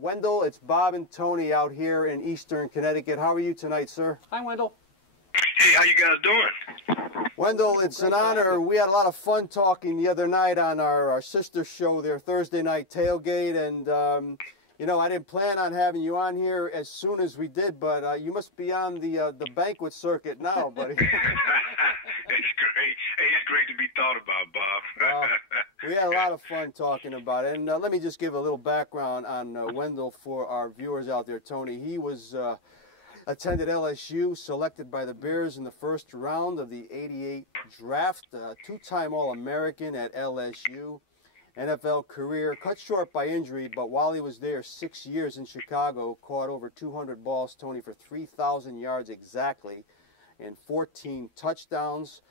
Wendell, it's Bob and Tony out here in Eastern Connecticut. How are you tonight, sir? Hi, Wendell. Hey, how you guys doing? Wendell, it's an honor. We had a lot of fun talking the other night on our sister show, their Thursday night tailgate, and you know, I didn't plan on having you on here as soon as we did, but you must be on the banquet circuit now, buddy. It's great. Hey, it's great to be thought about, Bob. We had a lot of fun talking about it, and let me just give a little background on Wendell for our viewers out there. Tony, he was attended LSU, selected by the Bears in the first round of the '88 draft, two-time All-American at LSU. NFL career cut short by injury, but while he was there 6 years in Chicago, caught over 200 balls, Tony, for 3,000 yards exactly and 14 touchdowns.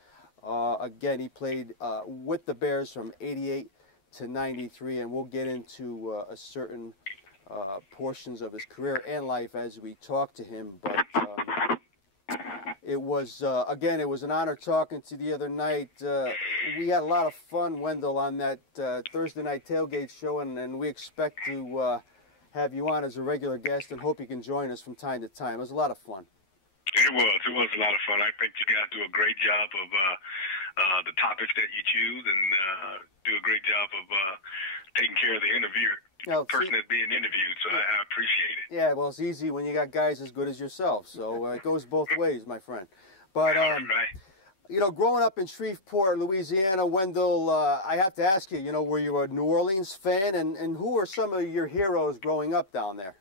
Again, he played with the Bears from '88 to '93, and we'll get into a certain portions of his career and life as we talk to him. But it was, again, it was an honor talking to you the other night. We had a lot of fun, Wendell, on that Thursday night tailgate show, and we expect to have you on as a regular guest and hope you can join us from time to time. It was a lot of fun. It was a lot of fun. I think you guys do a great job of the topics that you choose, and do a great job of taking care of the interviewer. Person that's being interviewed, so I appreciate it. Yeah, well, it's easy when you got guys as good as yourself, so it goes both ways, my friend. But, right. you know, growing up in Shreveport, Louisiana, Wendell, I have to ask you, you know, were you a New Orleans fan, and who were some of your heroes growing up down there?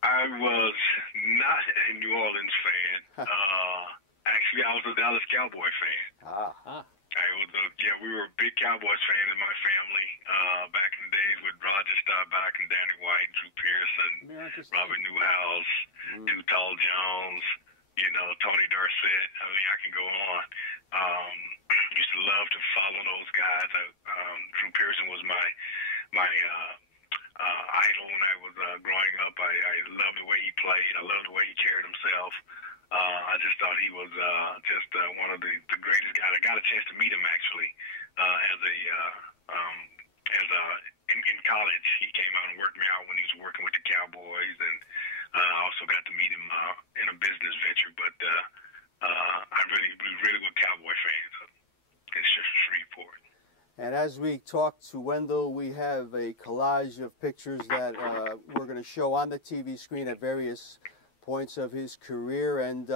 I was not a New Orleans fan. Actually, I was a Dallas Cowboy fan. We were big Cowboys fans in my family back in the days with Roger Staubach and Danny White, Drew Pearson, Robert Newhouse, Tall Jones, you know, Tony Dorsett. I mean, I can go on. Used to love to follow those guys. Drew Pearson was my idol when I was growing up. I loved the way he played. I loved the way he carried himself. I just thought he was just one of the greatest guys. I got a chance to meet him actually in college. He came out and worked me out when he was working with the Cowboys, and I also got to meet him in a business venture. But I really was Cowboy fans in Shreveport. And as we talk to Wendell, we have a collage of pictures that we're going to show on the TV screen at various points of his career. And,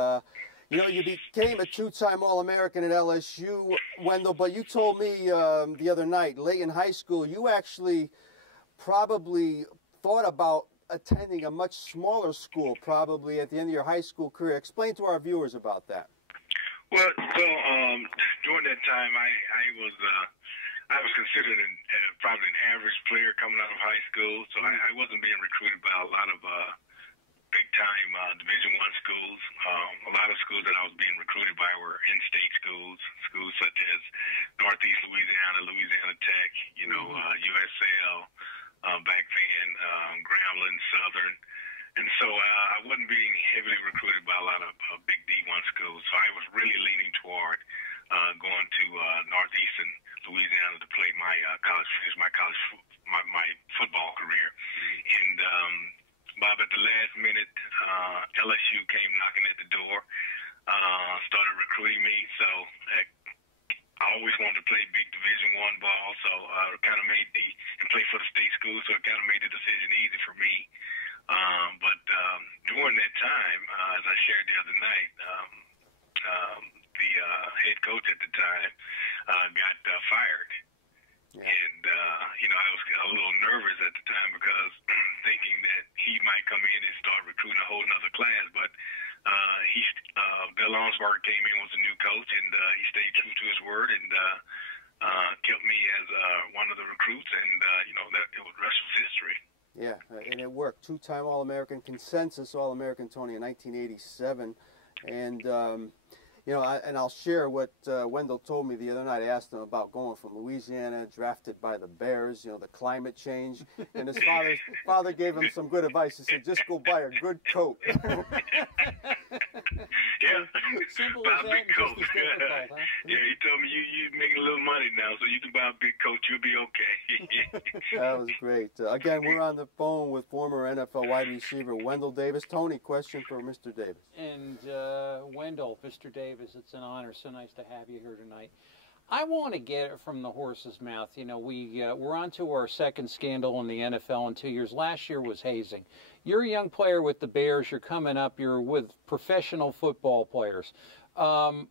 you know, you became a two-time All-American at LSU, Wendell, but you told me the other night, late in high school, you actually probably thought about attending a much smaller school, probably at the end of your high school career. Explain to our viewers about that. Well, during that time, I was considered probably an average player coming out of high school, so I wasn't being recruited by a lot of big-time Division I schools. A lot of schools that I was being recruited by were in-state schools such as Northeast Louisiana, Louisiana Tech, you know, USL, back then, Grambling, Southern. And so I wasn't being heavily recruited by a lot of big D1 schools, so I was really leaning toward going to Northeastern Louisiana to play my my football career. And Bob, at the last minute, LSU came knocking at the door, started recruiting me. So I always wanted to play big Division I ball, so it kind of made and play for the state school, so it kind of made the decision easy for me. But during that time, as I shared the other night, the head coach at the time got fired. Yeah. And, you know, I was a little nervous at the time because thinking that he might come in and start recruiting a whole nother class. But Bill Armstrong came in, was a new coach, and he stayed true to his word and kept me as one of the recruits. And, you know, that it was rest was history. Yeah, and it worked. Two-time All-American, consensus All-American, Tony, in 1987. And, you know, and I'll share what Wendell told me the other night. I asked him about going from Louisiana, drafted by the Bears, you know, the climate change. And his father gave him some good advice. He said, just go buy a good coat. Yeah, Simple buy as a that, big and just coat. as difficult, huh? Yeah, he told me you're making a little money now, so you can buy a big coat. You'll be okay. That was great. Again, we're on the phone with former NFL wide receiver Wendell Davis. Tony, question for Mr. Davis. And Wendell, Mr. Davis, it's an honor. So nice to have you here tonight. I want to get it from the horse's mouth. You know, we're on to our second scandal in the NFL in 2 years. Last year was hazing. You're a young player with the Bears. You're coming up. You're with professional football players. What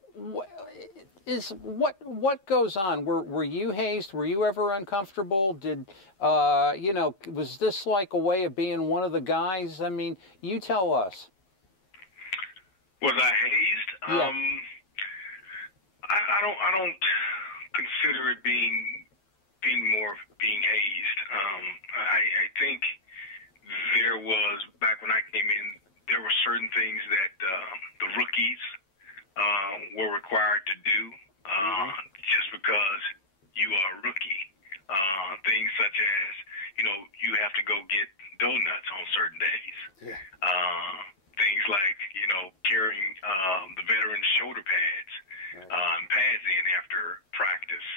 goes on? Were you hazed? Were you ever uncomfortable? Did was this like a way of being one of the guys? I mean, you tell us. Was I hazed? Yeah. I don't consider it being hazed. I think there was, back when I came in, there were certain things that the rookies were required to do just because you are a rookie. Things such as, you have to go get donuts on certain days. Yeah. Things like, carrying the veterans' shoulder pads. Pads in after practice.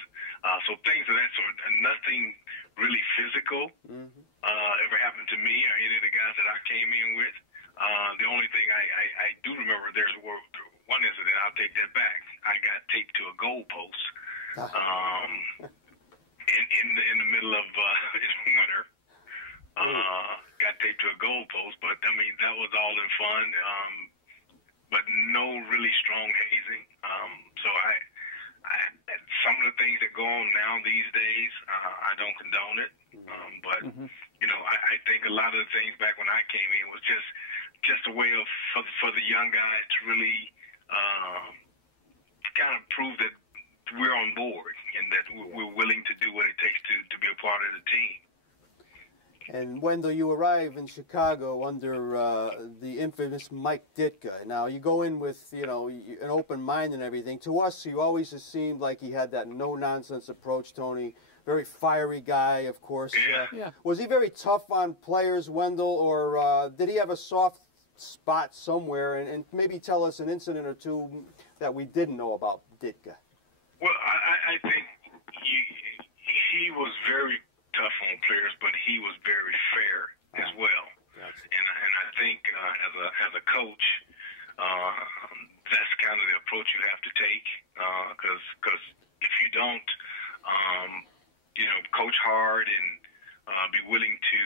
So things of that sort. Nothing really physical ever happened to me or any of the guys that I came in with. The only thing I do remember, there's one incident, I'll take that back. I got taped to a goalpost in the middle of winter. Got taped to a goalpost, but I mean, that was all in fun. But no really strong hazing. So some of the things that go on now these days, I don't condone it. But I think a lot of the things back when I came in was just a way of for the young guys to really kind of prove that we're on board and that we're willing to do what it takes to be a part of the team. And Wendell, you arrive in Chicago under the infamous Mike Ditka. Now, you go in with, an open mind and everything. To us, you always just seemed like he had that no-nonsense approach, Tony. Very fiery guy, of course. Yeah. Was he very tough on players, Wendell, or did he have a soft spot somewhere? And maybe tell us an incident or two that we didn't know about Ditka. Well, I think he was very tough on players, but he was very fair as well. Gotcha. And I think as a coach, that's kind of the approach you have to take. Because if you don't, coach hard and be willing to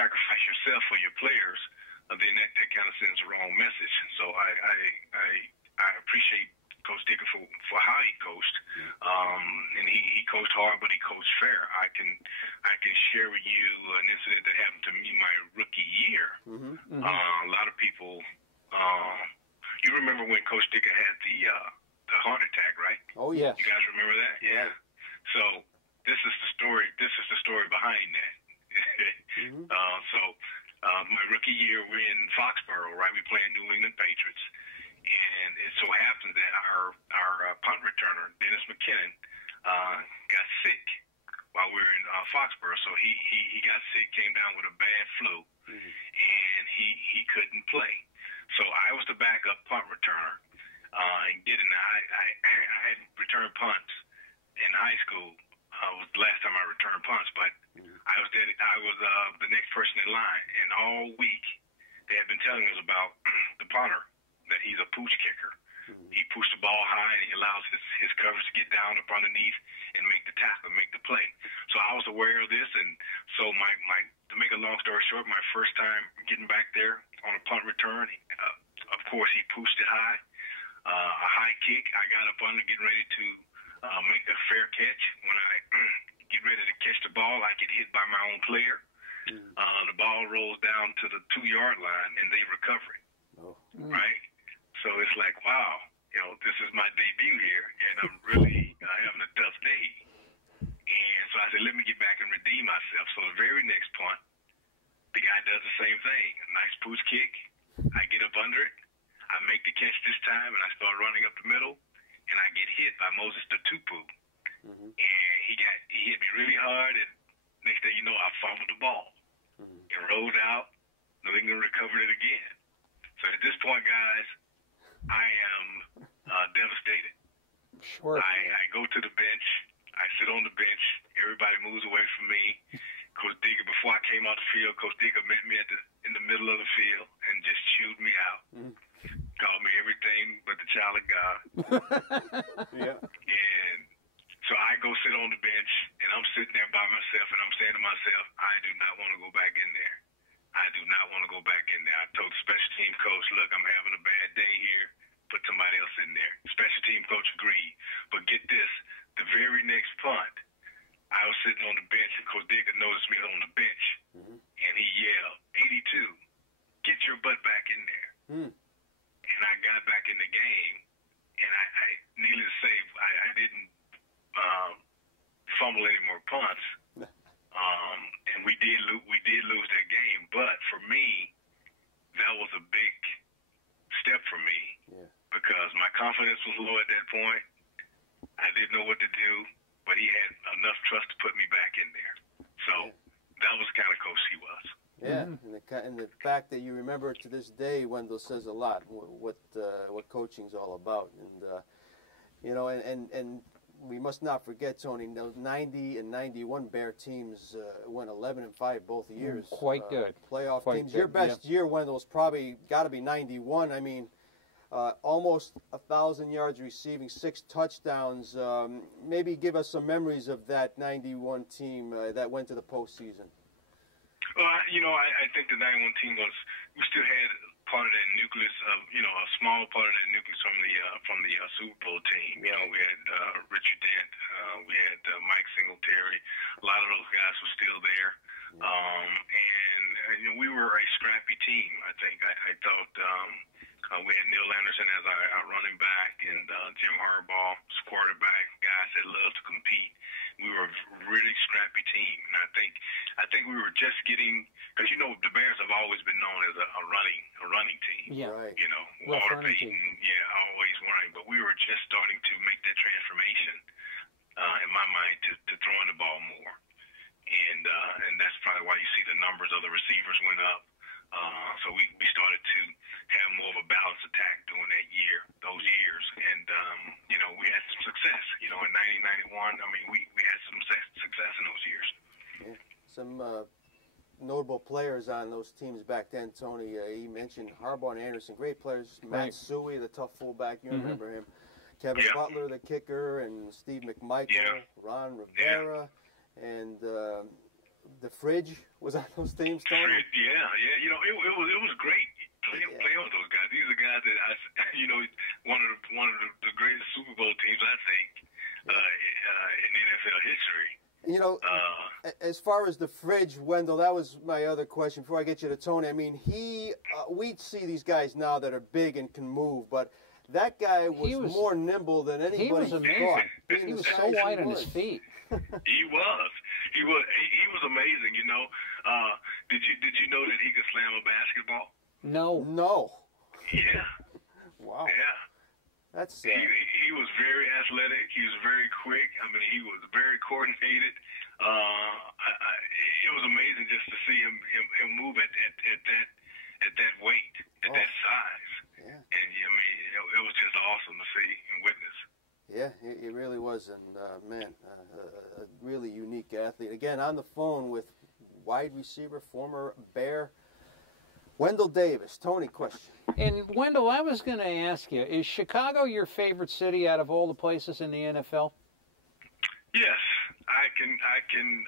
sacrifice yourself for your players, then that kind of sends the wrong message. So I appreciate Coach Dicker for how he coached, and he coached hard, but he coached fair. I can share with you an incident that happened to me my rookie year. A lot of people, you remember when Coach Dicker had the heart attack, right? Oh yeah. You guys remember that? Yeah. So this is the story. This is the story behind that. My rookie year, we're in Foxborough, right? We playing New England Patriots. And it so happened that our punt returner, Dennis McKinnon, got sick while we were in Foxborough. So he got sick, came down with a bad flu, and he couldn't play. So I was the backup punt returner, and I had returned punts in high school. It was the last time I returned punts, but I was the next person in line, and all week they had been telling us about the punter, that he's a pooch kicker. He pushed the ball high and he allows his coverage to get down up underneath and make the tackle, make the play. So I was aware of this, and so to make a long story short, my first time getting back there on a punt return, of course he pushed it high, a high kick. I got up under, getting ready to make a fair catch. When I get ready to catch the ball, I get hit by my own player. The ball rolls down to the 2-yard line, and they recover it. Right? So it's like, wow, this is my debut here, and I'm really having a tough day. And so I said, let me get back and redeem myself. So the very next punt, the guy does the same thing. A nice pooch kick. I get up under it. I make the catch this time, and I start running up the middle, and I get hit by Moses the Tupu. And he hit me really hard, and next thing you know, I fumbled the ball. It rolled out. New England recovered it again. So at this point, guys, I am devastated. Sure. I go to the bench. I sit on the bench. Everybody moves away from me. Coach Digger, before I came out the field, Coach Digger met me in the middle of the field and just chewed me out. Called me everything but the child of God. Yeah. And so I go sit on the bench, and I'm sitting there by myself, and I'm saying to myself, I do not want to go back in there. I do not want to go back in there. I told the special team coach, look, I'm having a bad day here. Put somebody else in there. Special team coach agreed. But get this, the very next punt, I was sitting on the bench, and Coach Digger noticed me on the bench, and he yelled, 82, get your butt back in there. And I got back in the game, and I needless to say, I didn't fumble any more punts. And we did lose that game. But for me, that was a big step for me because my confidence was low at that point. I didn't know what to do, but he had enough trust to put me back in there. So that was the kind of coach he was. Yeah, and the fact that you remember it to this day, Wendell, says a lot. What coaching's all about, and you know, and we must not forget, Tony. Those 90 and 91 Bear teams went 11-5 both years. Quite good. Playoff Quite teams. good, Your best year, Wendell's probably got to be 91. I mean, almost 1,000 yards receiving, 6 touchdowns. Maybe give us some memories of that 91 team that went to the postseason. Well, I think the 91 team we still had part of that nucleus of, a small part of that nucleus from the Super Bowl team. You know, we had Richard Dent, we had Mike Singletary. A lot of those guys were still there. And we were a scrappy team, I think. I thought we had Neil Anderson as our running back and Jim Harbaugh as quarterback, guys that love to compete. We were a really scrappy team, and I think we were just getting, because the Bears have always been known as a running team. Yeah, right. Walter Payton, always running, but we were just starting to make that transformation in my mind to throwing the ball more, and that's probably why you see the numbers of the receivers went up. So we started to have more of a balanced attack during those years, and we had some success. In 1991, I mean, we had some success in those years. Yeah. Some notable players on those teams back then, Tony. You mentioned Harbaugh and Anderson, great players. Matt Suey, the tough fullback, you remember him. Kevin Butler, the kicker, and Steve McMichael, Ron Rivera, and the Fridge was on those teams, Tony. It was great playing with those guys. These are guys that one of the greatest Super Bowl teams, I think, in NFL history. As far as the Fridge, Wendell, that was my other question before I get you to Tony. I mean, we see these guys now that are big and can move, but that guy was more nimble than anybody He was amazing. He was so light on his feet. He was amazing. Did you know that he could slam a basketball? No. Yeah. Wow. Yeah. That's he was very athletic. He was very quick. I mean, he was very coordinated. It was amazing just to see him move at that weight, at that size. Yeah. And I mean, it was just awesome to see and witness. Yeah, it really was, and a really unique athlete. Again, on the phone with wide receiver, former Bear, Wendell Davis. Tony, question. And Wendell, I was going to ask you: is Chicago your favorite city out of all the places in the NFL? Yes, I can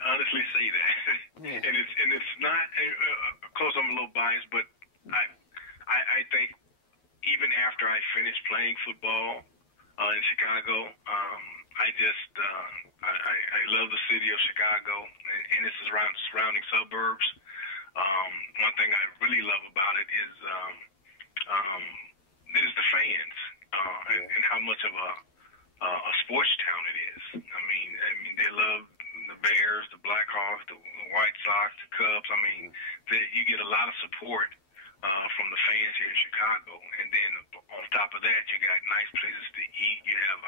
honestly say that. Yeah. and it's not. Of course, I'm a little biased, but I think even after I finished playing football in Chicago, I love the city of Chicago and its surrounding suburbs. One thing I really love about it is the fans and how much of a sports town it is. I mean they love the Bears, the Blackhawks, the White Sox, the Cubs. I mean, you get a lot of support from the fans here in Chicago, and then on top of that, you got nice places to eat. You have,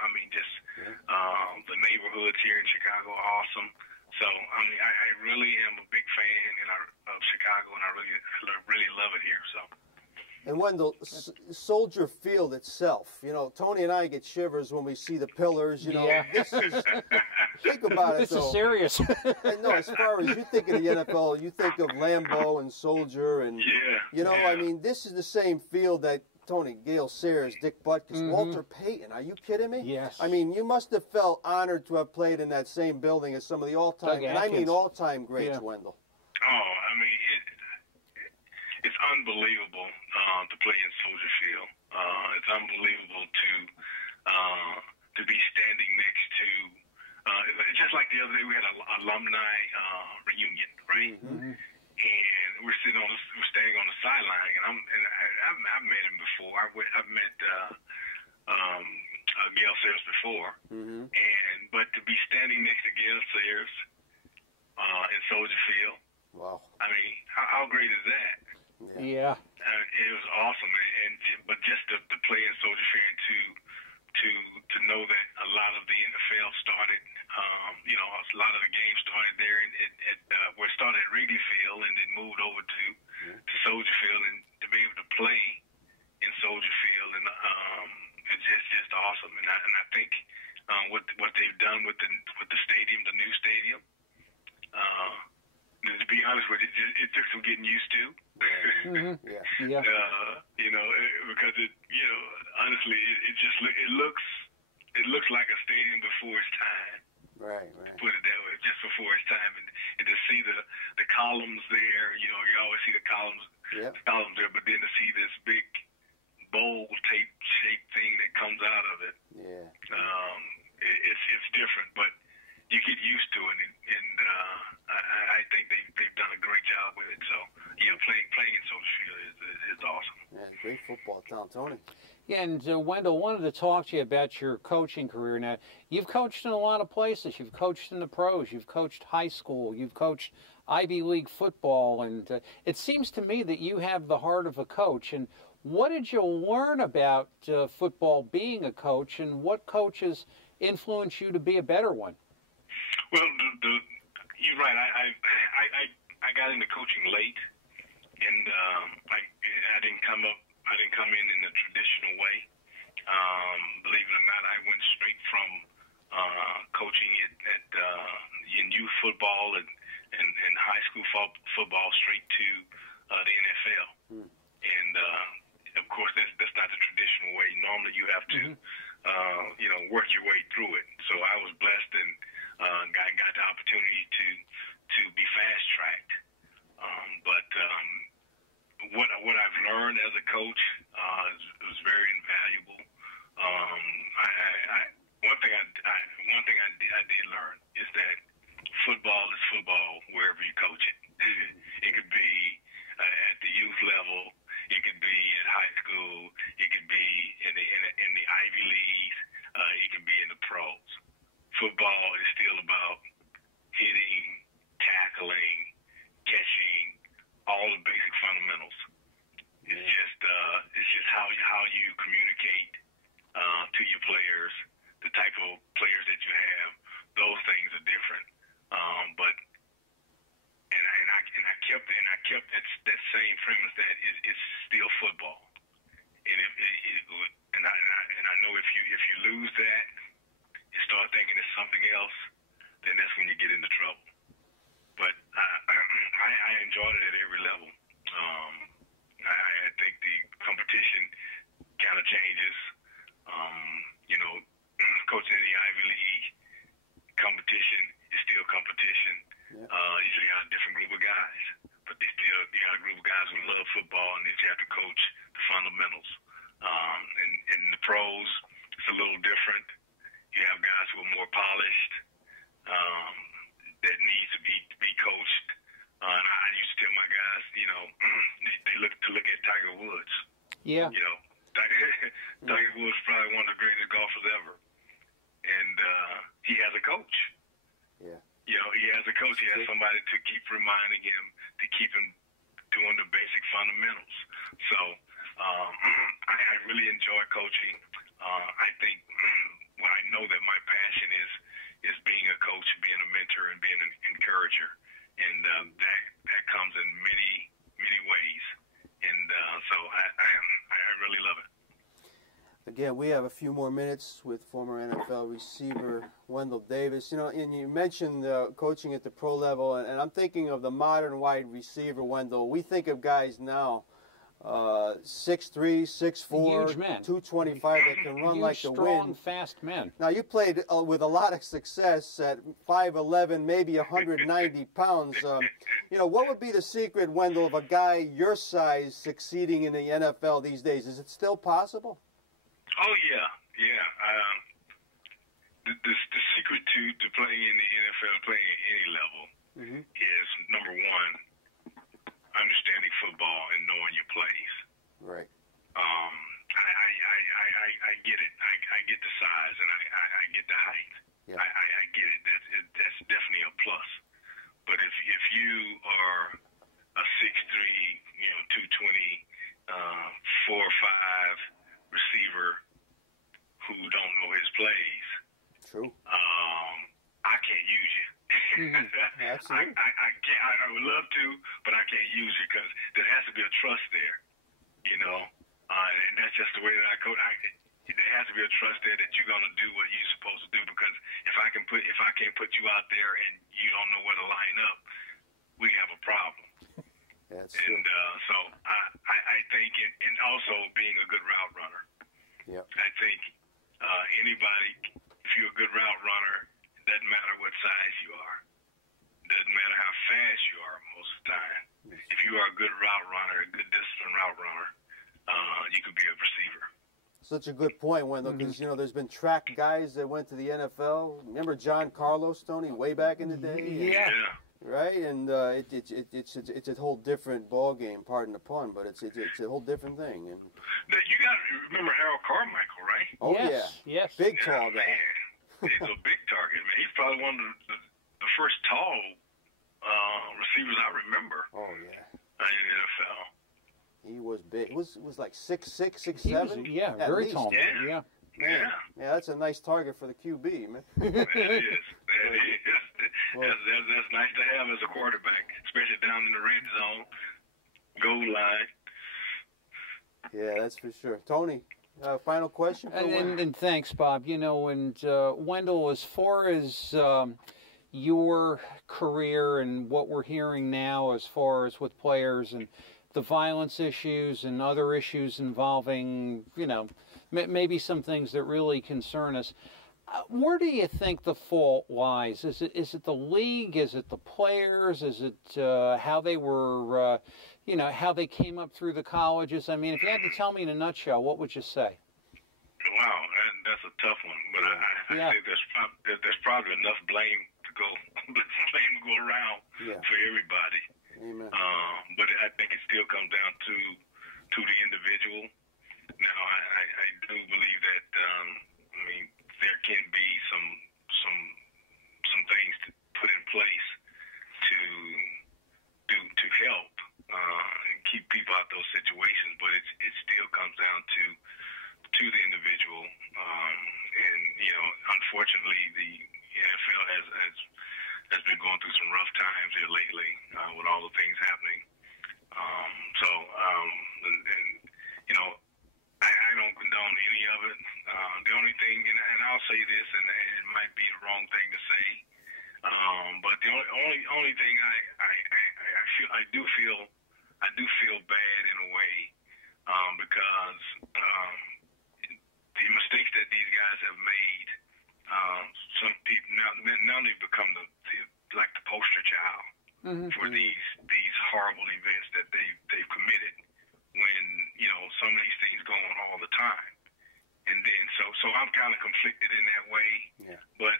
the neighborhoods here in Chicago are awesome. So, I really am a big fan of Chicago, and I really love it here. So. And Wendell, Soldier Field itself, you know, Tony and I get shivers when we see the pillars, you know. Yeah. This is, think about it, This though. is serious. And no, as far as you think of the NFL, you think of Lambeau and Soldier and, you know, I mean, this is the same field that Tony, Gale Sayers, Dick Butkus, Walter Payton. Are you kidding me? Yes. I mean, you must have felt honored to have played in that same building as some of the all-time, and I mean all-time greats, Wendell. Oh, I mean, it's unbelievable to play in Soldier Field. It's unbelievable to be standing next to. Just like the other day, we had an alumni reunion, right? Mm-hmm. And we're standing on the sideline, and I've met him before. I've met Gale Sayers before, but to be standing next to Gale Sayers in Soldier Field, wow! I mean, how great is that? Yeah. It was awesome, but just to play in Soldier Field to know that a lot of the NFL started, you know, a lot of the games started there, where it started at Wrigley Field and then moved over to Soldier Field, and to be able to play in Soldier Field, and it's just awesome. And I think what they've done with the stadium, the new stadium. To be honest with you, it took some getting used to. Yeah. You know, because honestly, it looks like a stadium before its time. Right. Put it that way, just before its time, and to see the columns there, you know, you always see the columns there, but then to see this big bowl shaped thing that comes out of it, it's different, but you get used to it, and I think they've done a great job with it. So playing in Soldier Field is awesome. Yeah, great football town, Tony. Yeah, and Wendell, wanted to talk to you about your coaching career. Now, you've coached in a lot of places. You've coached in the pros. You've coached high school. You've coached Ivy League football. And it seems to me that you have the heart of a coach. And what did you learn about football being a coach, and what coaches influenced you to be a better one? Well, you're right. I got into coaching late, and I didn't come in the traditional way. Believe it or not, I went straight from coaching in youth football and high school football straight to the NFL. And of course, that's not the traditional way. Normally, you have to work your way through it. So I was blessed and got the opportunity to be fast tracked. But what I've learned as a coach was very invaluable. One thing I did learn is that football is football wherever you coach it. It could be at the youth level, it could be at high school, it could be in the Ivy Leagues, it could be in the pros. Football is still about hitting, tackling, catching, all the basic fundamentals. It's just how you communicate to your players, the type of players that you have. Those things are different. But I kept that same premise that it's still football. And I know if you lose that, you start thinking it's something else, then that's when you get into trouble. But I enjoyed it at every level. I think the competition kind of changes. Coaching in the Ivy League, competition is still competition. You got a different group of guys, but you got a group of guys who love football, and you have to coach the fundamentals. In the pros, it's a little different. You have guys who are more polished, that needs to be coached. And I used to tell my guys, they look at Tiger Woods. Yeah. Tiger Woods is probably one of the greatest golfers ever, and he has a coach. Yeah. He has a coach. He has somebody to keep reminding him, to keep him doing the basic fundamentals. So I really enjoy coaching. I think I know that my passion is being a coach, being a mentor, and being an encourager, and that comes in many ways. And so Again, we have a few more minutes with former NFL receiver Wendell Davis. You know, and you mentioned coaching at the pro level, and I'm thinking of the modern wide receiver, Wendell. We think of guys now, 6'3", 6'4", Huge men. 225 that can run Huge, like the strong, wind. fast men. Now, you played with a lot of success at 5'11", maybe 190 pounds. You know, what would be the secret, Wendell, of a guy your size succeeding in the NFL these days? Is it still possible? Oh, yeah. The secret to playing in the NFL, playing at any level, is, number one, understanding football and knowing your plays. Right. I get it. I get the size and I get the height. Yeah. I get it. That's definitely a plus. But if you are a 6'3", 220, 4 or 5 receiver who don't know his plays, True. I can't use you. Absolutely. I can't. I would love to, but I can't use you because there has to be a trust there, and that's just the way that I coach. There has to be a trust there that you're going to do what you're supposed to do, because if I can't put you out there and you don't know where to line up, we have a problem. That's true. And so I think, and also being a good route runner. Yep. I think anybody, if you're a good route runner, it doesn't matter what size you are. It doesn't matter how fast you are most of the time. If you are a good route runner, a good disciplined route runner, you could be a receiver. Such a good point, Wendell, because, there's been track guys that went to the NFL. Remember John Carlos, Tony, way back in the day? Yeah. Right? And it's a whole different ball game, pardon the pun, but it's a whole different thing. And you got to remember Harold Carmichael, right? oh, Yes. yeah. Big, tall guy. Man. He's a big target, man. He's probably one of the first tall receivers I remember. Oh, yeah. In the NFL. He was big. It was like 6'6", 6'7". Yeah, at very least. tall. Yeah. Yeah. Yeah, that's a nice target for the QB, man. That is. That's nice to have as a quarterback, especially down in the red zone, goal line. Yeah, that's for sure. Tony, final question for Wendell? And thanks, Bob. Wendell, as far as your career and what we're hearing now as far as with players and the violence issues and other issues involving, maybe some things that really concern us, where do you think the fault lies? Is it the league? Is it the players? Is it how they were, how they came up through the colleges? I mean, if you had to tell me in a nutshell, what would you say? Wow, that's a tough one. But I think there's probably enough blame to go around for everybody. Amen. But I think it still comes down to the individual. Now, I do believe that there can be some things to put in place to help and keep people out of those situations. But it still comes down to the individual. And unfortunately, the NFL has been going through some rough times here lately with all the things happening. I don't condone any of it. The only thing, and I'll say this, and it might be the wrong thing to say, but the only thing I do feel bad in a way, because the mistakes that these guys have made, some people now they've become the poster child for these horrible events that they've committed, when some of these things go on all the time. And then so I'm kind of conflicted in that way. Yeah. But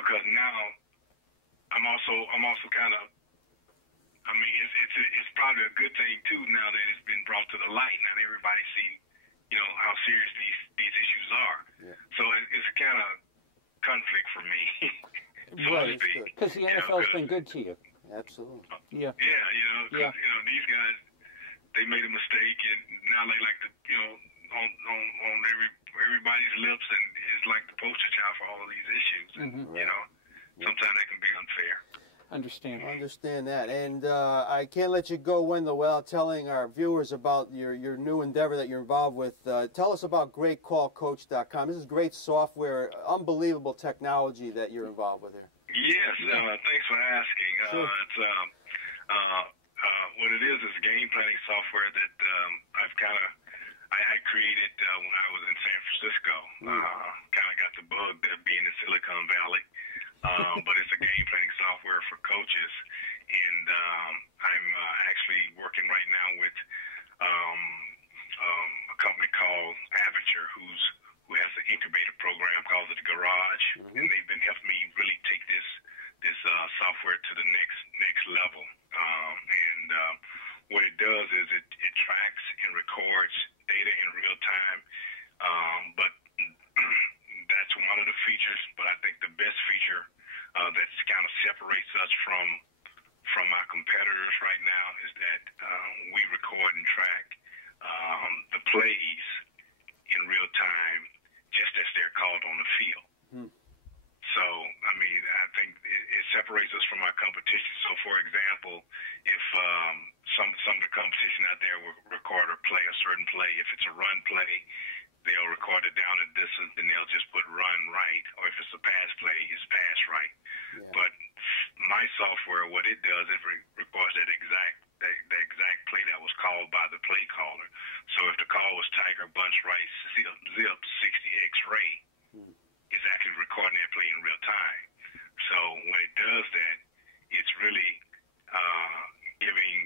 because now I'm also kind of, it's probably a good thing too now that it's been brought to the light. Now everybody see how serious these issues are. Yeah. So it's a kind of conflict for me. Right, because the NFL's been good to you. Absolutely. Yeah. Yeah, because these guys, they made a mistake, and now they like to, on everybody's lips, and it's like the poster child for all of these issues. And, sometimes that can be unfair. Understand. Understand that. And I can't let you go, Wendell, without telling our viewers about your new endeavor that you're involved with. Tell us about GreatCallCoach.com. This is great software, unbelievable technology that you're involved with here. Yes, thanks for asking. Sure. It's what it is game planning software that I created when I was in San Francisco. Kind of got the bug that being in Silicon Valley. But it's a game planning software for coaches, and I'm actually working right now with a company called Avature, who has an incubator program called the Garage, and they've been helping me really take this software to the next level. And what it does is it tracks and records data in real time, but that's one of the features. But I think the best feature that kind of separates us from our competitors right now is that we record and track the plays in real time, just as they're called on the field. So, I mean, I think it separates us from our competition. So, for example, if some of the competition out there will record or play a certain play, if it's a run play, they'll record it down a distance, and they'll just put run right. Or if it's a pass play, it's pass right. Yeah. But my software, what it does, it records that exact play that was called by the play caller. So if the call was Tiger Bunch Right Zip 60 X-ray, it's actually recording that play in real time. So when it does that, it's really giving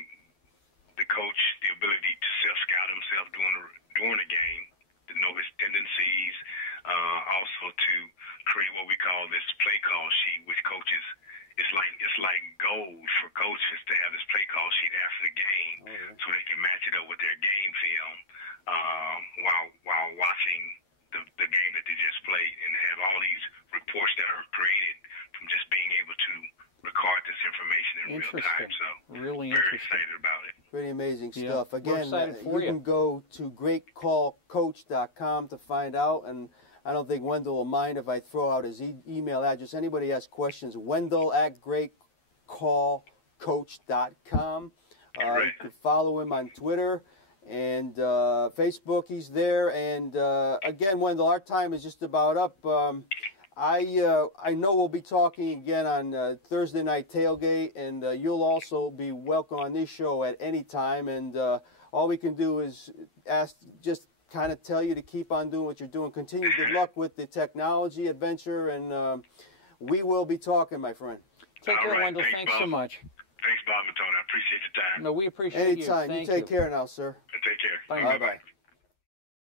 the coach the ability to self-scout himself during the game, to know his tendencies, also to create what we call this play call sheet, which coaches, it's like gold for coaches to have this play call sheet after the game, so they can match it up with their game film while watching the game that they just played, and have all these reports that are created from just being able to record this information in real time. So really very excited about it. Pretty amazing stuff. Again, you can go to GreatCallCoach.com to find out, and I don't think Wendell will mind if I throw out his email address. Anybody has questions, Wendell@GreatCallCoach.com. You can follow him on Twitter and Facebook. He's there. And again, Wendell, our time is just about up. I know we'll be talking again on Thursday Night Tailgate, and you'll also be welcome on this show at any time. And all we can do is just kind of tell you to keep on doing what you're doing. Continue. Good luck with the technology adventure, and we will be talking, my friend. Take care, Wendell. Thanks so much. Thanks, Bob and Tony. I appreciate the time. No, we appreciate Anytime. you. You take care now, sir. Take care. Bye. Bye-bye.